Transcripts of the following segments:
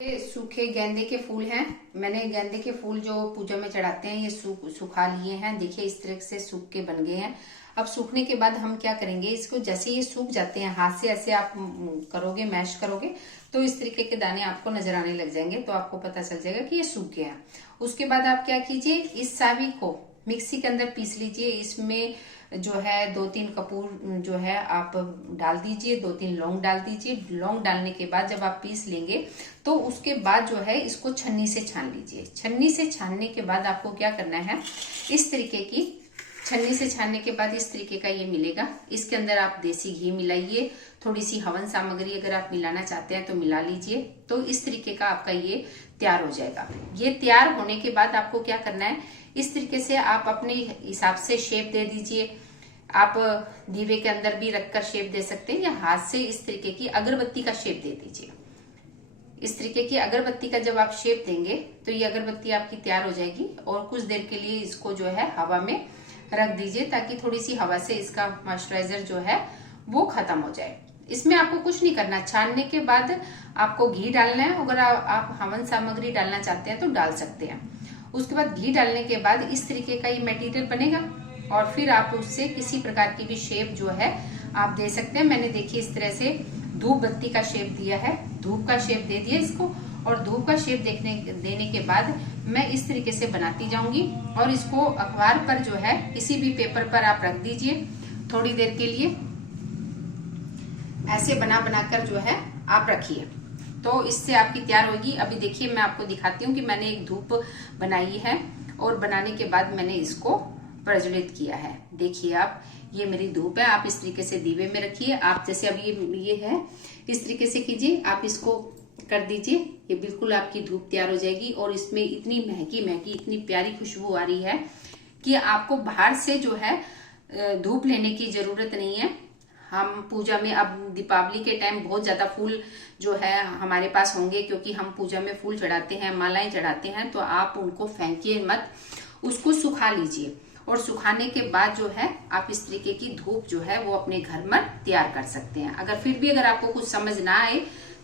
ये सूखे गेंदे के फूल हैं। मैंने गेंदे के फूल जो पूजा में चढ़ाते हैं ये सुखा लिए हैं। देखिए इस तरह से सूख के बन गए हैं। अब सूखने के बाद हम क्या करेंगे, इसको जैसे ये सूख जाते हैं हाथ से ऐसे आप करोगे, मैश करोगे तो इस तरीके के दाने आपको नजर आने लग जाएंगे, तो आपको पता चल जाएगा कि ये सूख गए हैं। उसके बाद आप क्या कीजिए, इस सावी को मिक्सी के अंदर पीस लीजिए। इसमें जो है 2-3 कपूर जो है आप डाल दीजिए, 2-3 लौंग डाल दीजिए। लौंग डालने के बाद जब आप पीस लेंगे तो उसके बाद जो है इसको छन्नी से छान लीजिए। छन्नी से छानने के बाद आपको क्या करना है, इस तरीके की छन्नी से छानने के बाद इस तरीके का ये मिलेगा। इसके अंदर आप देसी घी मिलाइए, थोड़ी सी हवन सामग्री अगर आप मिलाना चाहते हैं तो मिला लीजिए। तो इस तरीके का आपका ये तैयार हो जाएगा। ये तैयार होने के बाद आपको क्या करना है, इस तरीके से आप अपने हिसाब से शेप दे दीजिए। आप दीवे के अंदर भी रखकर शेप दे सकते हैं या हाथ से इस तरीके की अगरबत्ती का शेप दे दीजिए। इस तरीके की अगरबत्ती का जब आप शेप देंगे तो ये अगरबत्ती आपकी तैयार हो जाएगी। और कुछ देर के लिए इसको जो है हवा में रख दीजिए ताकि थोड़ी सी हवा से इसका मॉइस्चराइजर जो है वो खत्म हो जाए। इसमें आपको कुछ नहीं करना। छानने के बाद आपको घी डालना है। अगर आप हवन सामग्री डालना चाहते हैं तो डाल सकते हैं। उसके बाद घी डालने के बाद इस तरीके का ये मटेरियल बनेगा और फिर आप उससे किसी प्रकार की भी शेप जो है आप दे सकते हैं। मैंने देखिए इस तरह से धूप बत्ती का शेप दिया है, धूप का शेप दे दिया इसको। और धूप का शेप देने के बाद मैं इस तरीके से बनाती जाऊंगी और इसको अखबार पर जो है किसी भी पेपर पर आप रख दीजिए थोड़ी देर के लिए। ऐसे बना बनाकर जो है आप रखिए तो इससे आपकी तैयार होगी। अभी देखिए मैं आपको दिखाती हूँ कि मैंने एक धूप बनाई है और बनाने के बाद मैंने इसको प्रज्वलित किया है। देखिए आप, ये मेरी धूप है। आप इस तरीके से दीवे में रखिए। आप जैसे अभी ये है इस तरीके से कीजिए, आप इसको कर दीजिए। ये बिल्कुल आपकी धूप तैयार हो जाएगी और इसमें इतनी महकी महकी इतनी प्यारी खुशबू आ रही है कि आपको बाहर से जो है धूप लेने की जरूरत नहीं है। हम पूजा में अब दीपावली के टाइम बहुत ज्यादा फूल जो है हमारे पास होंगे, क्योंकि हम पूजा में फूल चढ़ाते हैं, मालाएं चढ़ाते हैं। तो आप उनको फेंकिए मत, उसको सुखा लीजिए। और सुखाने के बाद जो है आप इस तरीके की धूप जो है वो अपने घर में तैयार कर सकते हैं। अगर फिर भी अगर आपको कुछ समझ ना आए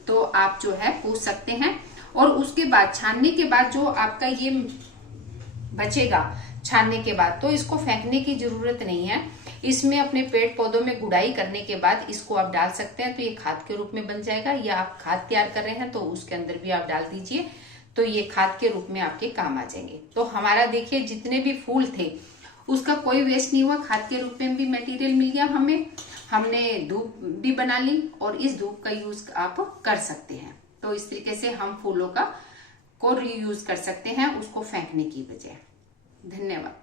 तो आप जो है पूछ सकते हैं। और उसके बाद छानने के बाद जो आपका ये बचेगा छानने के बाद, तो इसको फेंकने की जरूरत नहीं है। इसमें अपने पेड़ पौधों में गुड़ाई करने के बाद इसको आप डाल सकते हैं, तो ये खाद के रूप में बन जाएगा। या आप खाद तैयार कर रहे हैं तो उसके अंदर भी आप डाल दीजिए, तो ये खाद के रूप में आपके काम आ जाएंगे। तो हमारा देखिए जितने भी फूल थे उसका कोई वेस्ट नहीं हुआ, खाद के रूप में भी मटेरियल मिल गया हमें। हमने धूप भी बना ली और इस धूप का यूज आप कर सकते हैं। तो इस तरीके से हम फूलों का को रीयूज कर सकते हैं, उसको फेंकने की बजाय। धन्यवाद।